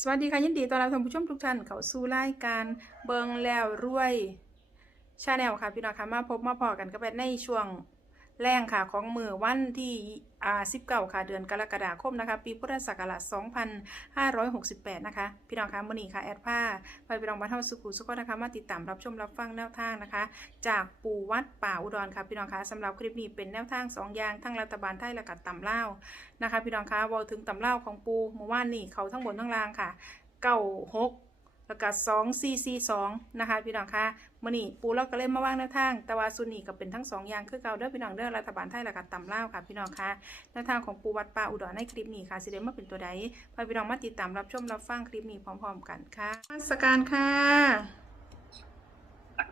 สวัสดีค่ะยินดีต้อนรับท่านผู้ชมทุกท่านเข้าสู่รายการเบิงแล้วรวยชาแนลค่ะพี่น้องค่ะมาพบมาพอกันก็เป็นในช่วง แรงค่ะของมือวันที่อ่า19 ค่ะ เดือนกรกฎาคมนะคะ ปีพุทธศักราช 2568 นะคะ พี่น้องคะมื้อนี้ค่ะ แอดผ้าไปพี่น้องบ้านเฮาสุขุสุขนะคะ มาติดตามรับชมรับฟังแนวทางนะคะ จากปู่วัดป่าอุดรค่ะพี่น้องคะสำหรับคลิปนี้เป็นแนวทางสองอย่าง ทั้งรัฐบาลไทยและกับตำเล่านะคะ พี่น้องคะวอลถึงตำเล่าของปูเมื่อวานนี้เขาทั้งบนทั้งล่างค่ะเก้าหก แล้วก็สองสี่สี่สองนะคะพี่น้องคะมื่อนี้ปูเราก็เล่นมาว่างแนวทางแต่ว่าซุนีก็เป็นทั้งสองอย่างคือเก่าเด้อพี่น้องเด้อรัฐบาลไทยและก็ตำเล่าวค่ะพี่น้องคะแนวทางของปูวัดป่าอุดรในคลิปนี้ค่ะสิเดมาเป็นตัวใดพาพี่น้องมาติดตามรับชมรับฟังคลิปนี้พร้อม ๆ กันค่ะนมัสการค่ะ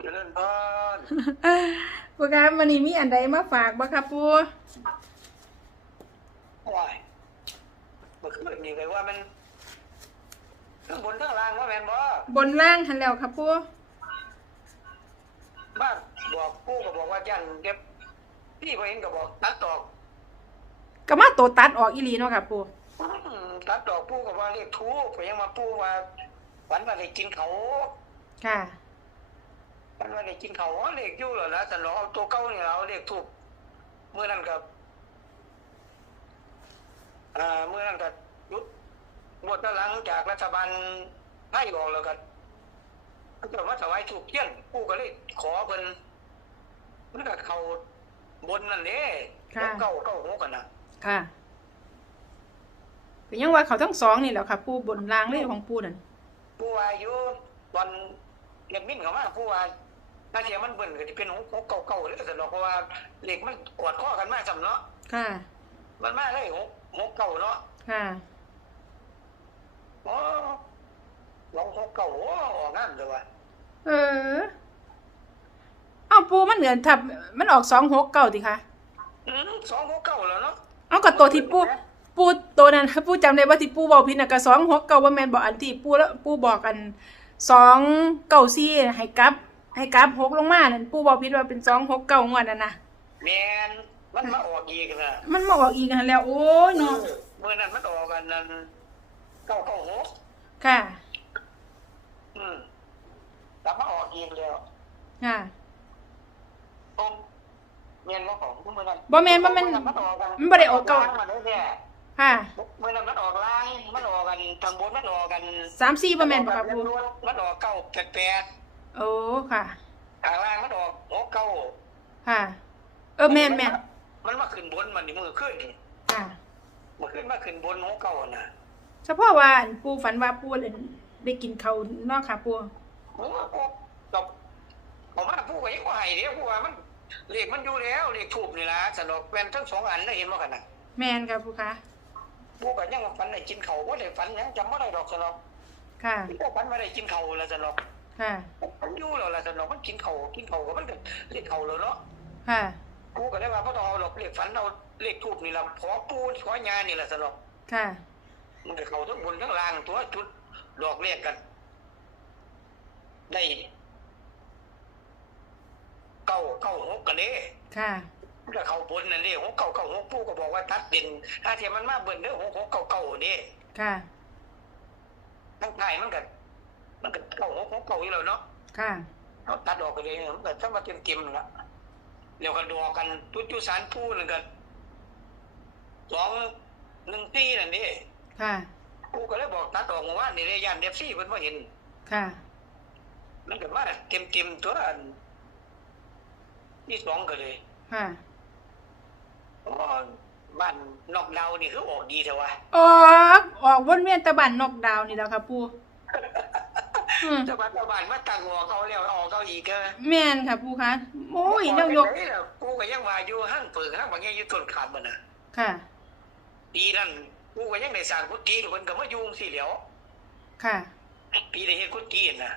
เจริญพรปูครับวันนี้มีอันใดมาฝากบ่ครับปูว้ายเมื่อคืนนี่เลยว่ามัน ทั้งบนทั้งล่างว่าแม่นบ่บนล่างทันแล้วครับปูบ้านบอกปู่ก็บอกว่าจันเก็บพี่บ่เห็นก็บอกตัดตอกก็มาตัวตัดออกอีหลีเนาะครับปูอืมตัดตอกปู่ก็ว่าเรียกทูบก็ยังมาปู่ว่าวันว่าได้กินเขาค่ะ วันว่าได้กินเขาอ๋อเลขอยู่แล้วนะแต่เราเอาตัวเก่านี่เราเอาเลขทูบเมื่อนั้นก็อ่าเมื่อนั้นก็ห ยุดหมดแล้วหลังจากรัฐบาลให้บอกแล้วก็ก็จะมาถวายถูกเทียนผู้ก็เลยขอเพิ่นมันก็เข้าบนนั่นเด้ค่ะเก้าเก้าหกกันนะค่ะเป็นยังว่าเขาทั้งสองนี่แหละค่ะปูบนล่างเลยของปูนั่นผู้ว่าอยู่ตอนเรียกมิ้นเขามาผู้ว่าถ้าเทียมันเบิ่นก็จะเป็นหกหกเก้าเก้าเลยแต่ดอกเพราะว่าเหล็กมันกอดข้อกันมาจำเนาะค่ะ มันมาเลยหกหกเก้าเนาะค่ะ อ๋อลองหกเก้าโอ้ออกงานเลยว่ะเออ เอาปูมันเหนือนทับมันออกสองหกเก้าดิคะอืมสองหกเก้าแล้วเนาะเอากับตัวที่ปูปูตัวนั้นปูจำได้ว่าที่ปูบอกผิดนะกับสองหกเก้าว่าแมนบอกอันที่ปูแล้วปูบอกกันสองเก้าสี่ให้กลับ ให้กลับหกลงมานั่นปูบอกผิดว่าเป็นสองหกเก้างวดนั่นนะแมนมันมาออกอีกนะมันมาออกอีกหันแล้วโอ้ยเนาะเมื่อนั้นมันออกกันนั้น เก้าเก้าหกค่ะ อืมกลับมาออกอีกแล้วค่ะตรงเมียนบ่ของเมื่อนั้นบ่แม่นบ่แม่นมันออกกันมันบ่ได้ออกเก่ามันเลยเนี่ยค่ะ เมื่อนั้นมันออกล่างมันออกกันทางบนมันออกกันสามสี่ประแมนปะครับปูมันออกเก้าแปดแปดโอ้ค่ะ ทางล่างมันออกหกเก้าค่ะ เออแมนแมนมันมาขึ้นบนมันนี่มือขึ้นนี่ค่ะมือขึ้นมาขึ้นบนหกเก้าน่ะ เฉพาะว่าปูฝันว่าปูเล่นได้กินเขาวเนอกค่ะปูโอ้โหจบออกมาผู้ก็ยังว่าให้เด้ผู้ว่ามันเลขมันอยู่แล้วเลขถูกนี่ล่ะสนอกแว่นทั้งสองอันได้เห็นบ่กันน่ะแมนค่ะปูคะผู้ก็ยังว่าฝันได้กินเขาบ่ได้ฝันหยังจำบ่ได้ดอกสนอกค่ะผู้ฝันว่าได้กินเขาแล้วสนอกค่ะมันอยู่แล้วล่ะสนอกมันกินเขากินเขาก็มันก็เรียกเขาแล้วเนาะค่ะผู้ก็ได้ว่าบ่ต้องเอาหรอกเลขฝันเอาเลขถูกนี่ล่ะขอปูขอยานี่ล่ะสนอกค่ะ มันก็เข้าทั้งบนทั้งล่างตัวจุดดอกเรียกกัน ได้เก้าเก้าหกกันเด้ค่ะมันก็เข้าบนนั่นเด้หกเก้าเก้าหกผู้ก็บอกว่าตัดเด่นถ้าเทียมมันมาเบิ่นเด้อหกหกเก้าเก้าเด้ค่ะทั้งท้ายมันก็มันก็เก้าหกหกเก้าอยู่แล้วเนาะค่ะเอาตัดออกไปเลยมันก็ถ้ามาเต็มเต็มๆละเดี๋ยวก็ดอกกันตุจุสารผู้นั่นก็สองหนึ่งตีนั่นนี่ ค่ะผู้ก็เลยบอกตัดออกมาว่านี่เลยยันเดฟซี่เพิ่นบ่เห็น ค่ะ มันก็มาเต็มเต็มๆตัวอันที่สองก็เลยค่ะโอ้บ้านนอกดาวนี่คือออกดีเถอะวะออกออกวนเวียนตะบันนอกดาวน์นี่แหล้วค่ะปูอืมเจ้าบ้านเจ้าบ้านมาตั้งออกเขาแล้วออกเขาอีกเออแมนค่ะปูคะโอ้ยนายกนี่แหละกูก็ยังว่าอยู่ห้างเปิดห้างบางอย่างอยู่ต้นขาดมันน่ะค่ะปีนั้น กูก็ยังได้สร้างกุฏิเพิ่นก็มาอยู่สิแหล้วค่ะ ปีได้เฮ็ดกุฏิน่ะ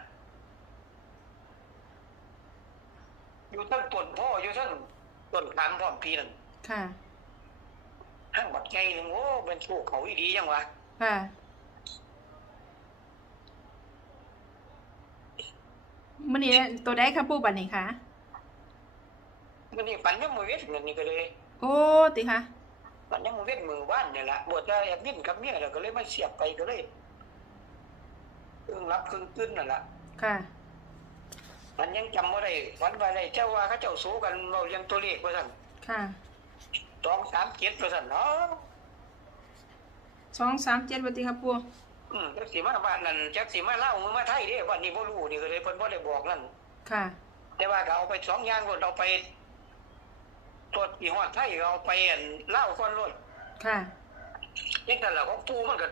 อยู่ทั้งต้นพ่ออยู่ทั้งต้นขามพร้อมปีนั้นค่ะห้างบักใหญ่หนึงโอ้เป็นโชคเขาอีดีจังวะค่ะมันนี่ตัวได้ค่ะปูบัดนี้ค่ะมันนี่ฝันยังมือเวทนั่นนี่ก็เลย โอ้ติค่ะ ฝันยังมือเวทมือว่านนี่ล่ะบวชได้แอดมินกับเมียแล้วก็เลยมาเสียบไปก็เลยครึ่งรับครึ่งตื่นนั่นล่ะค่ะมันยังจำบ่ได้วันว่าได้เจ้าว่าเขาเจ้าสู้กันเว้าเรื่องตัวเลขว่าซั่นค่ะสองสามเจ็ดว่าซั่นเนาะสองสามเจ็ดวันที่ครับปูอืมจักสิมาบ้านนั่นจักสิมาเล่าวมือมาไทยเด้วันนี้บ่รู้นี่ก็เลยเพิ่นบ่ได้บอกนั่นค่ะ แต่ว่าก็เอาไปสองอย่างรถเอาไป ตรวจอีฮอดไทยก็เอาไปอันเล่าวก่อนรถค่ะนี่นั่นล่ะของปูมันก็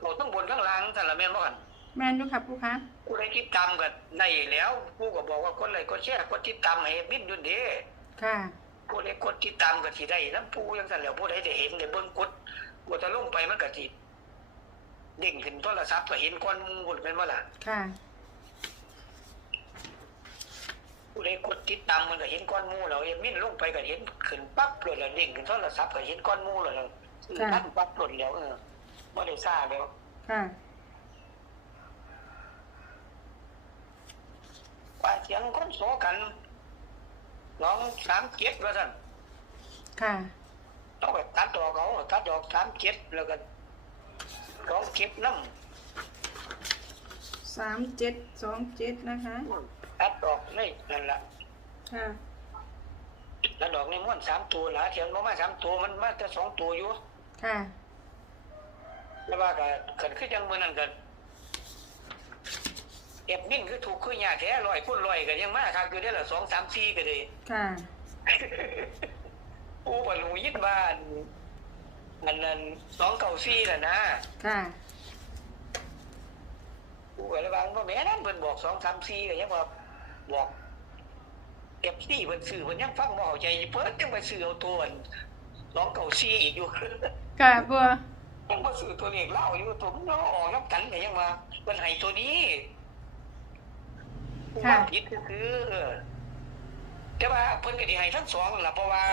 เอาทั้งบนทั้งล่างนั่นล่ะแม่นบ่กันแม่นอยู่ครับปูคะผู้ใดติดตามก็ได้แล้วผู้ก็บอกว่ากดไลค์กดแชร์กดติดตามให้บินอยู่เด้ค่ะผู้ใดกดติดตามก็สิได้นํผู้จังซั่นแหล้วผู้ใดได้เห็นได้เบิ่งกดกดจะลงไปมันก็สิเด้งขึ้นโทรศัพท์ก็เห็นก่อนหมู่พุ่นแม่นบ่ล่ะค่ะ ผู้ใดกดติดตามมันก็เห็นก้อนหมูแล้วเอ็มมินลงไปก็เห็นขึ้นปั๊บเลยแล้วเด้งขึ้นโทรศัพท์ก็เห็นก้อนหมูแล้วคือค่ะท่านปั๊บหล่นแล้วเออบ่ได้ซ่าแล้วค่ะว่าเสียงคนโสกันน้องสามเจ็ดว่าซั่นค่ะต้องไปตัดดอกเอาตัดดอกสามเจ็ดแล้วก็ร้องเก็บน้สามเจ็ดสองเจ็ดนะคะำ ตัดดอกนี่นั่นล่ะค่ะแล้วดอกนี่ม้วนสามตัวหลาเทียนบ่มาสามตัวมันมาแต่สองตัวอยู่ ค่ะ แล้วว่าก็เกิดขึ้นจังมื้อนั้นก็เก็บนิ่งคือถูกคือยาแท้ร้อยพุ่นร้อยก็ยังมาครับอยู่ได้ละสองสามสี่ก็เลยค่ะผู้บรรลุยินว่าอันอันนั้นสองเก่าซี่น่ะนะ ค่ะผู้ก็เลยว่าบ่แม่นเพิ่นบอกสองสามสี่ก็ยังว่า บอกเก็บซี่เพิ่นซื้อเพิ่นยังฟังบ่เข้าใจเพิ่นยังไปซื้อเอาตัวอันสองเก่าซี่อีกอยู่ค่ะปูยังมาซื้อตัวเลขเล่าอยู่ตัวมันออกน้ำกันก็ยังมาเพิ่นให้ตัวนี้ผู้ว่าผิดก็คือแต่ว่าเพิ่นก็สิให้ทั้งสองนั่นล่ะเพราะว่า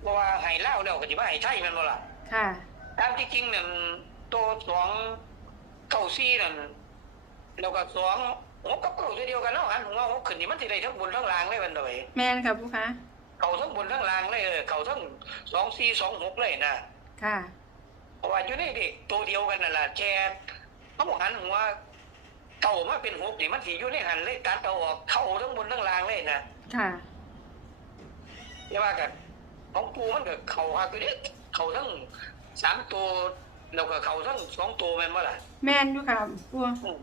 เพราะว่าให้เล่าวแล้วก็สิมาให้ไทยแม่นบ่ล่ะค่ะตามที่จริงนั่นตัวสองเก้าสี่นั่นแล้วก็สอง หกกับเก้าตัวเดียวกันเนาะหันหัวหกขึ้นนี่มันสิได้ทั้งบนทั้งล่างเลยมันเลยแม่นครับปูคะเก่าทั้งบนทั้งล่างเลยเออเก่าทั้งสองสี่สองหกเลยนะค่ะเพราะว่าอยู่ในเด็กตัวเดียวกันนั่นแหละแค่เขาบอกหันหัวเก่ามาเป็นหกนี่มันสิอยู่ในหันเลยตัดเอาออกเข้าทั้งบนทั้งล่างเลยนะค่ะอย่าว่ากันของปูมันก็เข่าหักอยู่เด้เข่าทั้งสามตัวแล้วก็เข่าทั้งสองตัวแม่นบ่ล่ะแม่นอยู่ครับปูอืม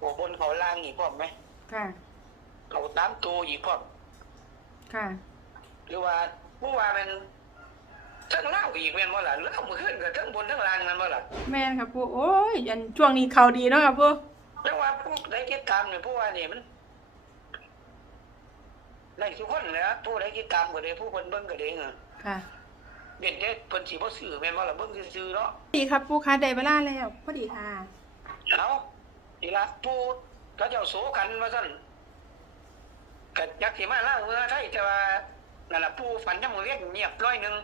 หัวบนเขาล่างอีกพร้อมไหมค่ะ เขาตามตัวอีกพร้อมค่ะ หรือว่าผู้ว่ามันทั้งเล่าวอีกแม่นบ่ล่ะเล่าวมือขึ้นกับทั้งบนทั้งล่างนั่นบ่ล่ะแม่นครับปูโอ้ยอันช่วงนี้เขาดีเนาะครับปูแล้วว่าผู้ใดคิดตามเนี่ยผู้ว่านี่มันได้ทุกคนแหละผู้ใดคิดตามก็ได้ผู้เพิ่นเบิ่งก็ได้เงค่ะเด็ดเด็ดเพิ่นสิบ่ซื้อแม่นบ่ล่ะเบิ่งซื่อๆเนาะดีครับปูคะได้เวลาแล้วพอดีค่ะเอา อีละผู้เขาเจ้าโสกันว่าซั่นก็อยากสิมาล้างเมืองไทยแต่ว่านั่นล่ะผู้ฝันจำมือเรียกเงียบร้อยหนึง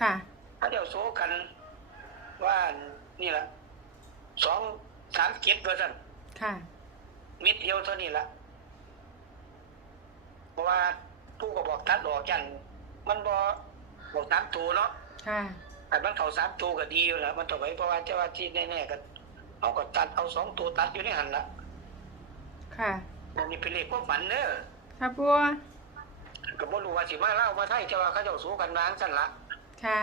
ค่ะเขาเดี๋ยวโซกันว่านี่แหละสองสามเจ็ดเปอร์เซ็นต์ค่ะมิดเดียวเท่านี้ละเพราะว่าผู้ก็บอกตัดออกจันมันบอบอกสามตัวเนาะค่ะแต่มันเขาสามตัวก็ดีอยู่แล้วมันต่อไปเพราะว่าเจ้าว่าที่แน่ๆกัน เอาก็ตัดเอาสองตัวตัดอยู่ในหันละค่ะอันนี้เป็นเลขความฝันเนอะครับปูก็บ่รู้ว่าสิมาเล่ามาไทยเจ้าว่าเขาเจ้าโซกันวางสั่นละค่ะ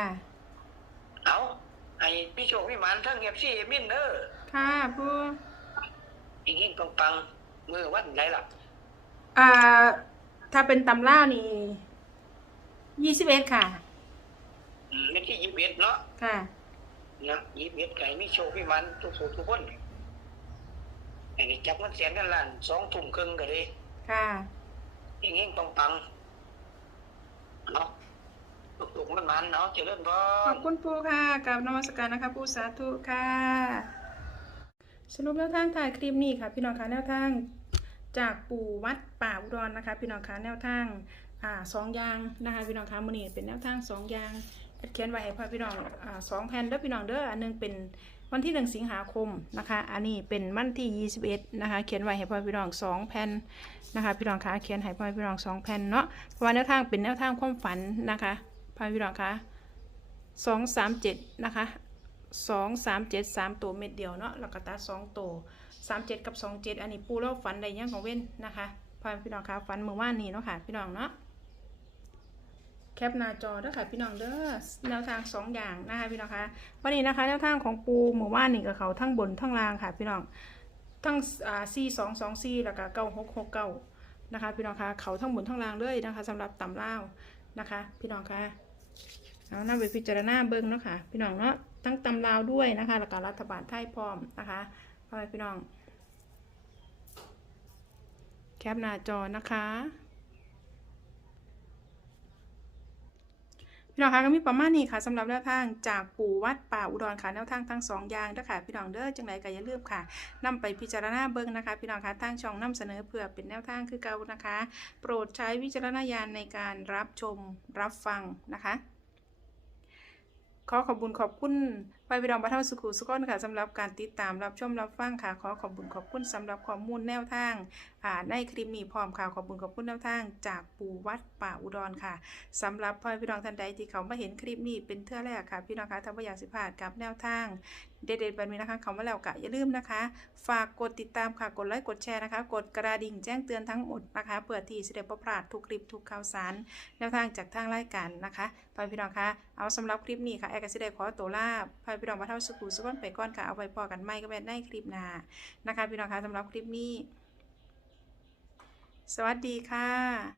เอาไอ้พี่โชคพี่หมันทั้งเอฟซีมินเนอร์ค่ะปูอีกยิ่งปังๆมือวันไหนล่ะอ่า ถ้าเป็นตำล่าวนี่ยี่สิบเอ็ดค่ะ อืมนี่ที่ยิบเอ็ดเนาะค่ะ นะยิบเอ็ดไก่มีโชคพี่มันทุกคนทุกคนไอ้นี่จับมันเสียงกันล้านสองทุ่มครึ่งก็เลยค่ะยิ่งยิ่งปังปังเนาะตุกๆมันมันเนาะเจริญพขอรบคุณปูค่ะกับนมัสการนะคะปูสาธุค่ะ สรุปแนวทางถ่ายคลิปนี้ค่ะ พี่น้องคะแนวทางจากปู่วัดป่าอุดรนะคะ พี่น้องคะแนวทางอ่าสองอยางนะคะพี่น้องคะมือนี้เป็นแนวทางสองอยางแอด เขียนไว้ให้พ่อพี่น้องอ่าสองแผ่นเด้อพี่น้องเด้ออันหนึงเป็นวันที่หนึ่งสิงหาคมนะคะ อันนี้เป็นวันที่ยี่สิบเอ็ดนะคะ เขียนไว้ให้พ่อพี่น้องสองแผ่นนะคะ พี่น้องคะเขียนให้พ่อพี่น้องสองแผ่นเนาะเพราะว่าแนวทางเป็นแนวทางความฝันนะคะพ่อพี่น้องคะสองสามเจ็ดนะคะสองสามเจ็ดสามตัวเม็ดเดียวเนาะแล้วก็ตัดสองตัวสามเจ็ดกับสองเจ็ดอันนี้ปูแล้วฝันใดยังของเว้นนะคะพาพี่น้องคะฝันเมื่อวานนี้เนาะค่ะพี่น้องเนาะ แคปหน้าจอด้อค่ะพี่น้องเด้อแนวทางสองอย่างนะคะพี่น้องคะวันนี้นะคะแนวทางของปูเมื่อวานนี่กับเขาทั้งบนทั้งล่างค่ะพี่น้องทั้งอ่าซีสองสองซีแล้วก็เก้าหกหกเก้านะคะพี่น้องคะเขาทั้งบนทั้งล่างเลยนะคะสำหรับต่ำเล่าวนะคะ พี่น้องคะเอานำไปพิจารณาเบิ่งเนาะค่ะพี่น้องเนาะทั้งตำราวด้วยนะคะแล้วก็รัฐบาลไทยพร้อมนะคะพ่อแม่พี่น้อง แคปหน้าจอนะคะ พี่น้องคะก็มีประมาณนี้ค่ะสำหรับแนวทางจากปู่วัดป่าอุดรค่ะแนวทางทั้งสองอย่างเด้อค่ะพี่น้องเด้อจังไรก็อย่าลืมค่ะนำไปพิจารณาเบิ่งนะคะ พี่น้องคะทางช่องนำเสนอเพื่อเป็นแนวทางคือเก่านะคะ โปรดใช้วิจารณญาณในการรับชมรับฟังนะคะ ขอขอบคุญขอบคุณไปพี่น้องประเทศสุขุสุขนค่ะสำหรับการติดตามรับชมรับฟังค่ะ ขอขอบคุญขอบคุณสำหรับข้อมูลแนวทาง อ่าในคลิปนี้พร้อมค่ะขอบคุญขอบคุณแนวทาง จากปู่วัดป่าอุดรค่ะสำหรับพ่อพี่น้องท่านใดที่เขามาเห็นคลิปนี้เป็นเทื่อแรกค่ะ พี่น้องคะถ้าไม่อยากสิพลาดกับแนวทาง เด็ดๆแบบนี้นะคะเขามาแล้วกะอย่าลืมนะคะ ฝากกดติดตามค่ะกดไลค์กดแชร์นะคะ กดกระดิ่งแจ้งเตือนทั้งหมดนะคะเพื่อที่จะได้ประพลาดทุกคลิปทุกข่าวสารแนวทางจากทางรายการนะคะพ่อพี่น้องคะเอาสำหรับคลิปนี้ค่ะแอร์กสิได้ขอตัวลาพ่อพี่น้องมาเท่าสุขุสุขวันไปก่อนค่ะเอาไปพอกันไม่ก็เป็นในคลิปหน้านะคะ พี่น้องคะสำหรับคลิปนี้ สวัสดีค่ะ